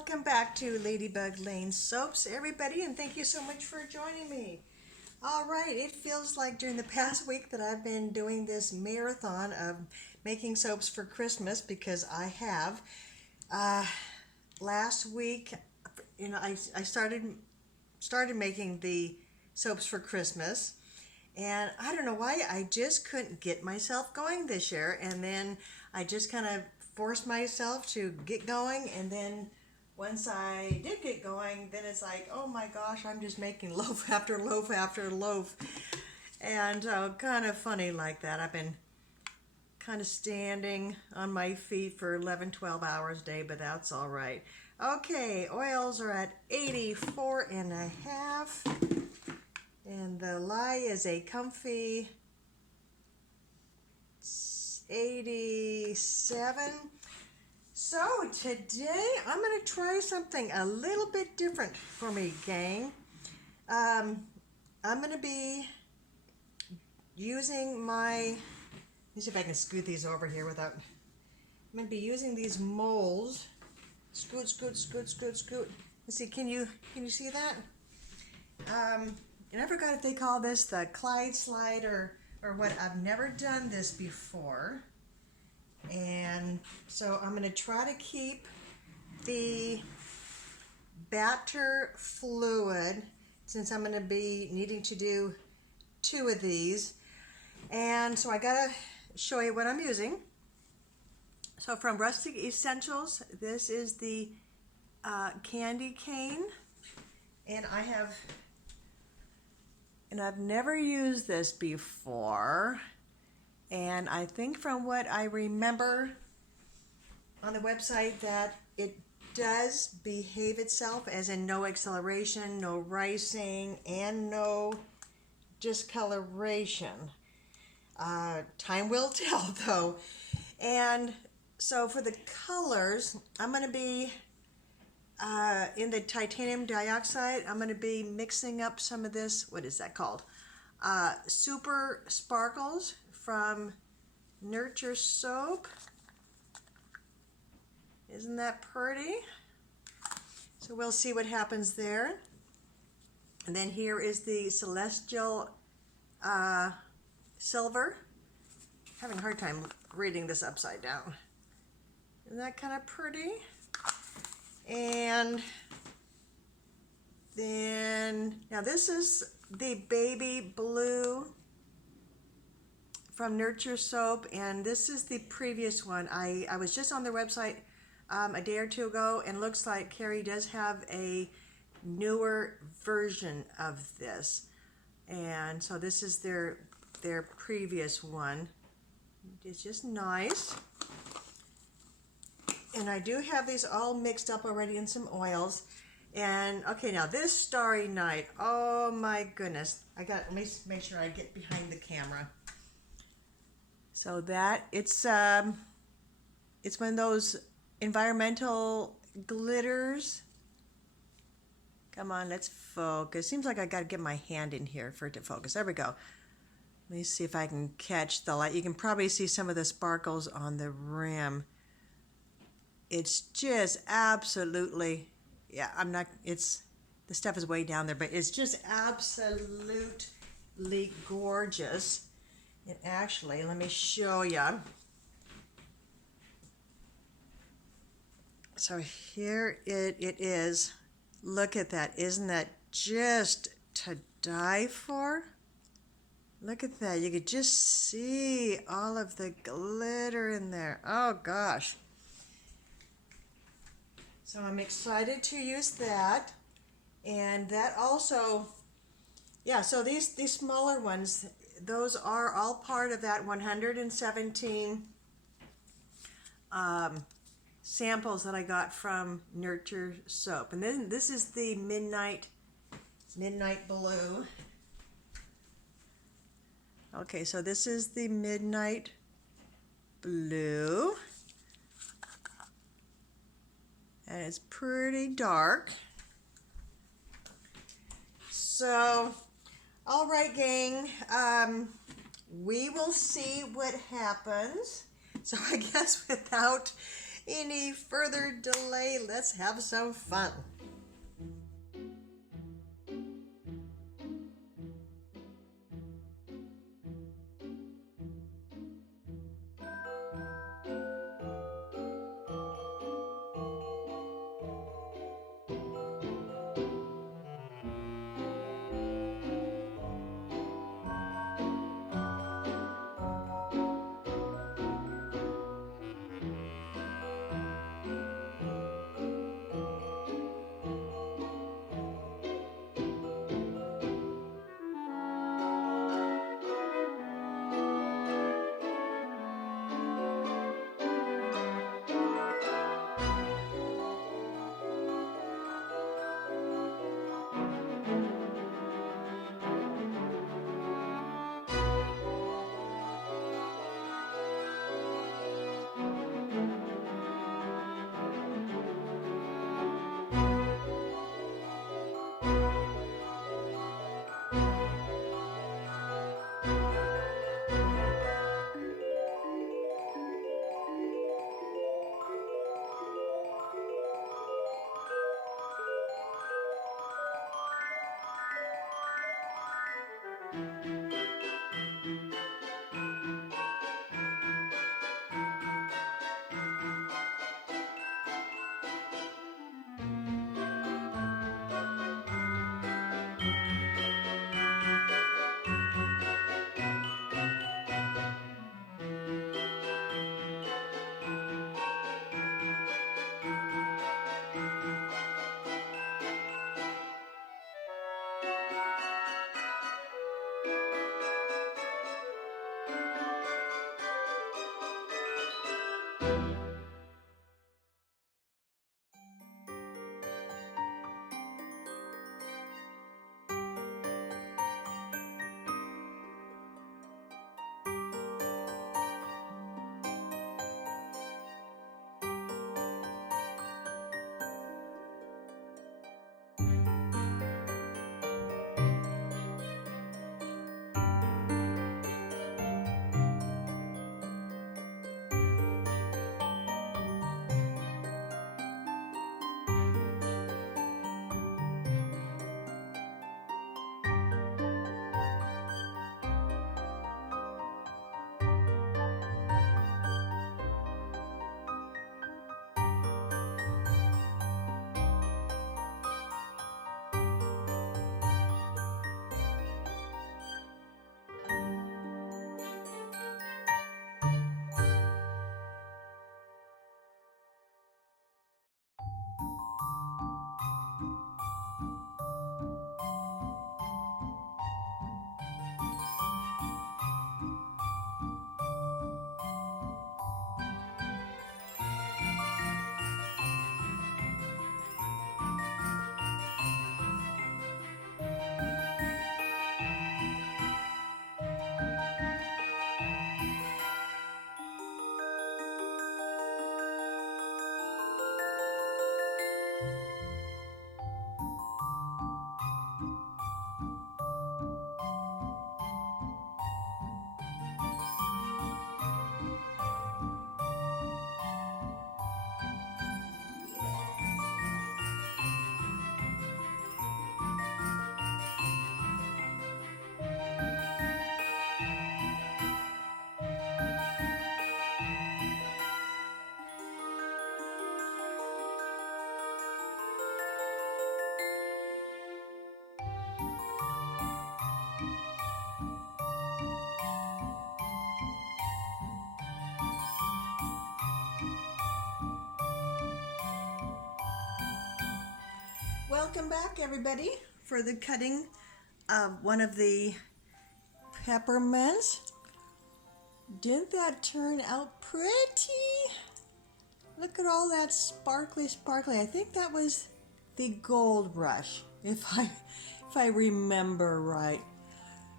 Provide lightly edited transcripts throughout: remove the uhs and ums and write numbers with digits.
welcome back to Ladybug Lane Soaps, everybody, and thank you so much for joining me. All right, it feels like during the past week that I've been doing this marathon of making soaps for Christmas because I have. Last week, I started making the soaps for Christmas, and I don't know why I just couldn't get myself going this year, and then I just kind of forced myself to get going, and then once I did get going, then it's like, oh my gosh, I'm just making loaf after loaf after loaf, and kind of funny like that. I've been kind of standing on my feet for 11-12 hours a day, but that's all right. Okay, oils are at 84.5, and the lye is a comfy 87. So today I'm going to try something a little bit different for me, gang. I'm going to be using my, let me see if I can scoot these over here without, I'm going to be using these molds. Scoot, scoot, scoot, scoot, scoot. Let's see, can you see that? And I forgot if they call this the Clyde slide or what. I've never done this before. And so I'm going to try to keep the batter fluid since I'm going to be needing to do 2 of these. And so I got to show you what I'm using. So from Rustic Essentials, this is the candy cane, and I've never used this before, and I think from what I remember on the website that it does behave itself, as in no acceleration, no rising, and no discoloration. Time will tell though. And so for the colors, I'm going to be in the titanium dioxide, I'm going to be mixing up some of this, what is that called? Super Sparkles from Nurture Soap. Isn't that pretty? So we'll see what happens there. And then here is the Celestial Silver. Having a hard time reading this upside down. Isn't that kind of pretty? And then, now this is the Baby Blue from Nurture Soap, and this is the previous one. I was just on their website a day or two ago, and looks like Carrie does have a newer version of this. And so this is their previous one. It's just nice. And I do have these all mixed up already in some oils. And okay, now this Starry Night, oh my goodness. Let me make sure I get behind the camera. So that, it's one of those environmental glitters. Come on, let's focus. Seems like I gotta get my hand in here for it to focus. There we go. Let me see if I can catch the light. You can probably see some of the sparkles on the rim. It's just absolutely, yeah, the stuff is way down there, but it's just absolutely gorgeous. And actually, let me show you. So here it is. Look at that. Isn't that just to die for? Look at that. You could just see all of the glitter in there. Oh gosh. So I'm excited to use that. And that also, yeah, so these smaller ones, those are all part of that 117 samples that I got from Nurture Soap. And then this is the Midnight Blue. Okay, so this is the Midnight Blue. And it's pretty dark. So, all right, gang, we will see what happens. So I guess without any further delay, let's have some fun. Welcome back, everybody, for the cutting of one of the peppermints. Didn't that turn out pretty? Look at all that sparkly. I think that was the gold brush, if I remember right.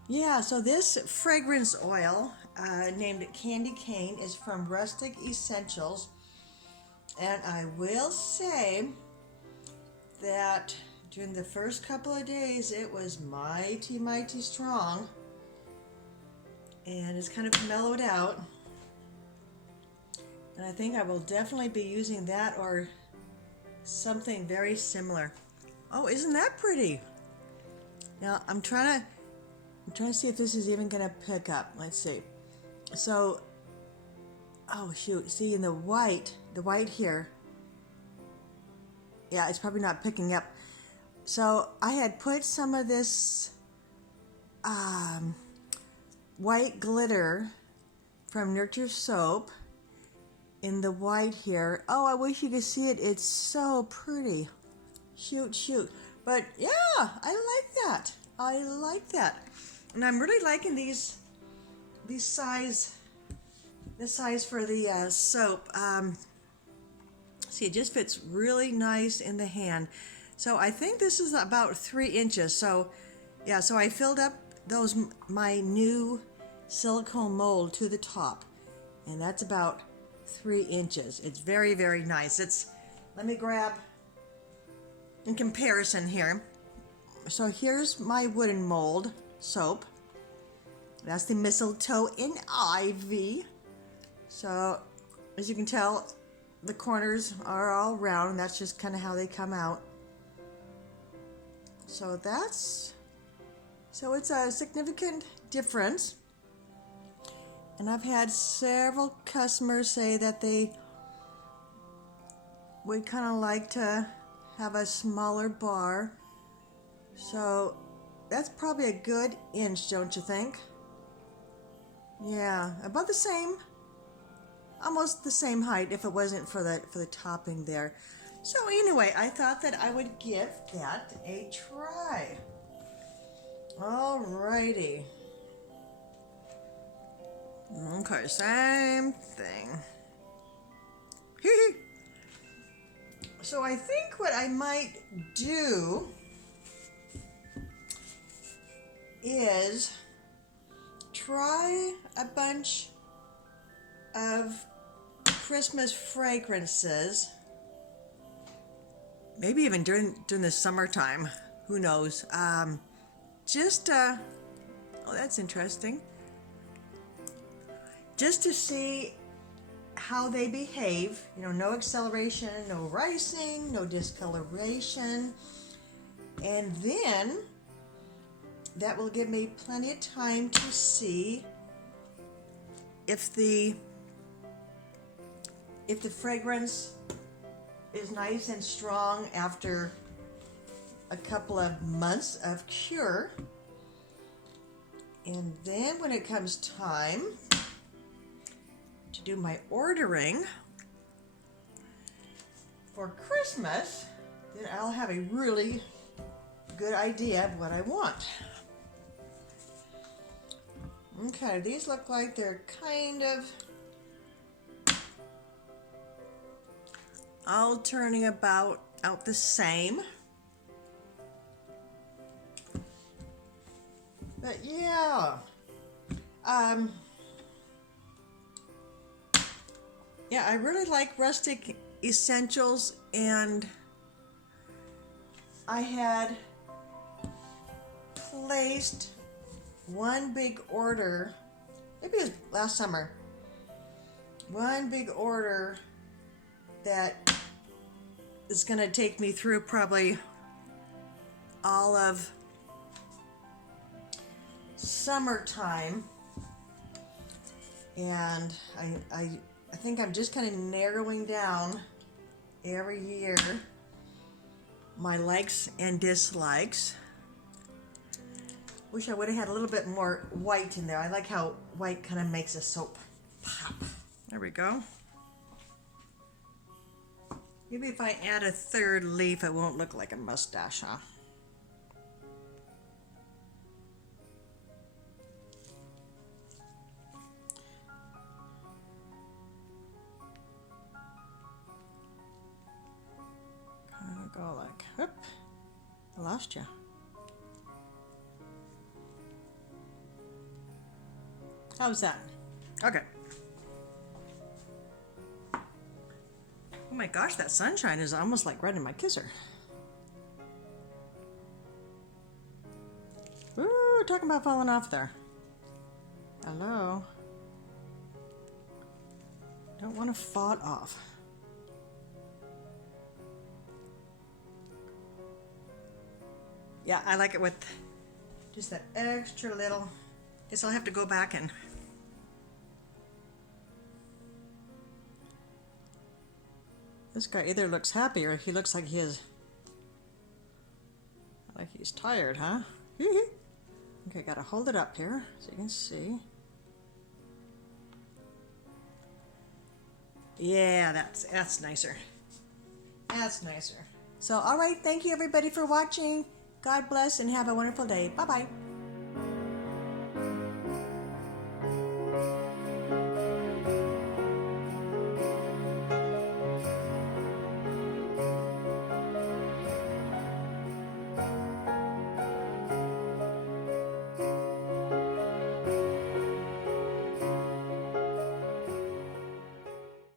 Yeah, so this fragrance oil, named Candy Cane, is from Rustic Essentials. And I will say that during the first couple of days, it was mighty strong. And it's kind of mellowed out. And I think I will definitely be using that or something very similar. Oh, isn't that pretty? Now I'm trying to see if this is even gonna pick up. Let's see. So, oh shoot, see in the white here. Yeah, it's probably not picking up. So I had put some of this white glitter from Nurture Soap in the white here. Oh, I wish you could see it. It's so pretty. Shoot. But yeah, I like that. I like that. And I'm really liking these size, this size for the soap. See, it just fits really nice in the hand. So I think this is about 3 inches. So yeah, so I filled up my new silicone mold to the top, and that's about 3 inches. It's very, very nice. Let me grab in comparison here. So here's my wooden mold soap. That's the mistletoe and ivy. So as you can tell, the corners are all round, and that's just kind of how they come out. So it's a significant difference. And I've had several customers say that they would kind of like to have a smaller bar. So that's probably a good inch, don't you think? Yeah, about the same, almost the same height if it wasn't for the topping there. So anyway, I thought that I would give that a try. Alrighty. Okay, same thing. So I think what I might do is try a bunch of Christmas fragrances. Maybe even during the summertime. Who knows? Oh, that's interesting. Just to see how they behave. You know, no acceleration, no rising, no discoloration. And then that will give me plenty of time to see if the fragrance is nice and strong after a couple of months of cure. And then when it comes time to do my ordering for Christmas, then I'll have a really good idea of what I want. Okay, these look like they're kind of all turning out the same. But yeah, yeah, I really like Rustic Essentials, and I had placed one big order, maybe it was last summer, one big order that is going to take me through probably all of summertime, and I think I'm just kind of narrowing down every year my likes and dislikes. Wish I would have had a little bit more white in there. I like how white kind of makes a soap pop. There we go. Maybe if I add a third leaf, it won't look like a mustache, huh? Go like, whoop, I lost you. How's that? Okay. Oh my gosh, that sunshine is almost like right in my kisser. Ooh, talking about falling off there. Hello. Don't want to fall off. Yeah, I like it with just that extra little. Guess I'll have to go back and this guy either looks happy or he looks like he's tired, huh? Okay, gotta hold it up here so you can see. Yeah, that's nicer. That's nicer. So, all right, thank you everybody for watching. God bless and have a wonderful day. Bye-bye.